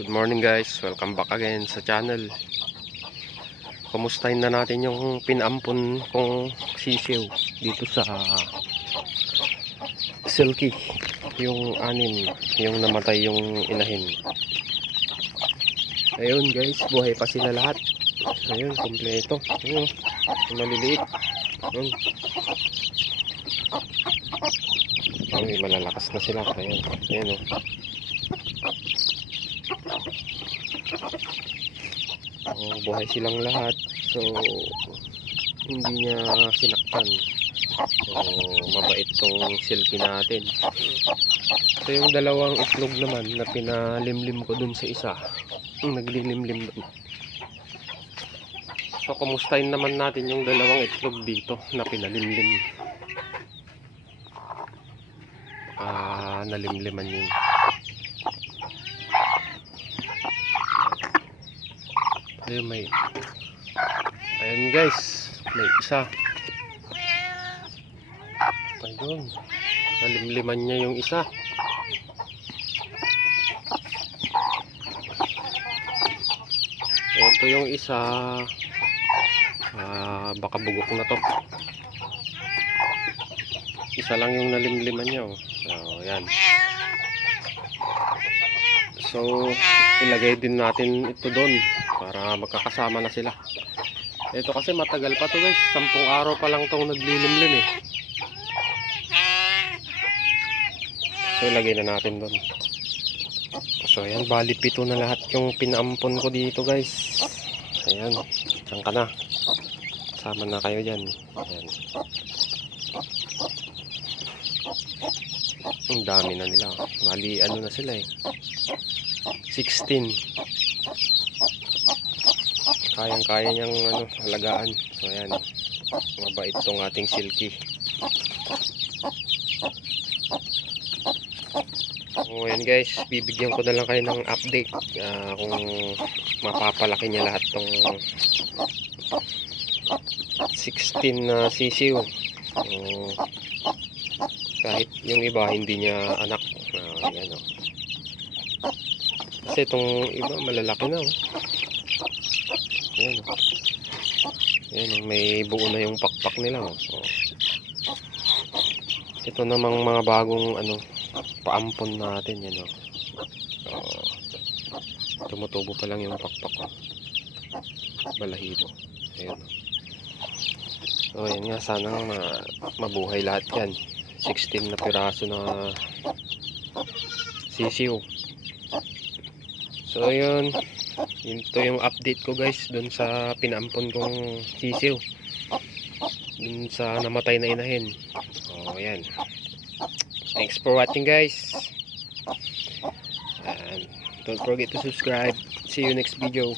Good morning guys, welcome back again sa channel. Kumustahin na natin yung pinampon kong sisiw dito sa Silky. Yung anim, yung namatay yung inahin. Ayun guys, buhay pa sila lahat. Ayun, kompleto. Ayun, maliliit. Ayun. Ay, malalakas na sila. Ayun, ayun oh. Buhay silang lahat, so hindi niya sinaktan. So mabait tong Silky natin. So yung dalawang itlog naman na pinalimlim ko dun sa isa, naglilimlim dun. So kumustahin naman natin yung dalawang itlog dito na pinalimlim. Nalimliman yun. Ayun guys, may isa. Ayun, nalimliman niya yung isa. Ito yung isa, baka bugok na to. Isa lang yung nalimliman niya oh. So yan. So ilagay din natin ito doon para magkakasama na sila. Ito kasi matagal pa to guys, 10 araw pa lang tong naglilimlim eh. So ilagay na natin doon. So ayan, bali 7 na lahat yung pinaampon ko dito guys. Ayan, saan ka na? Sama na kayo dyan. Ayan. Ang dami na nila. Bali ano na sila eh, 16. Kayang-kaya niyang alagaan. So ayan, mabait tong ating Silky. So ayan guys, bibigyan ko na lang kayo ng update kung mapapalaki niya lahat tong 16 na sisiw. So, kahit yung iba hindi niya anak. Ayan oh. Kasi itong iba malalaki na oh. Ayan o. Ayan o, may buo na yung pakpak nila o. Ito namang mga bagong paampon natin yan o. Tumutubo pa lang yung pakpak o. Balahibo. Ayan o. So ayan nga, sana mabuhay lahat yan. 16 na piraso na sisiw. So ayun, ito yung update ko guys dun sa pinampon kong sisiw, dun sa namatay na inahin. So ayan, thanks for watching guys, and don't forget to subscribe. See you next video.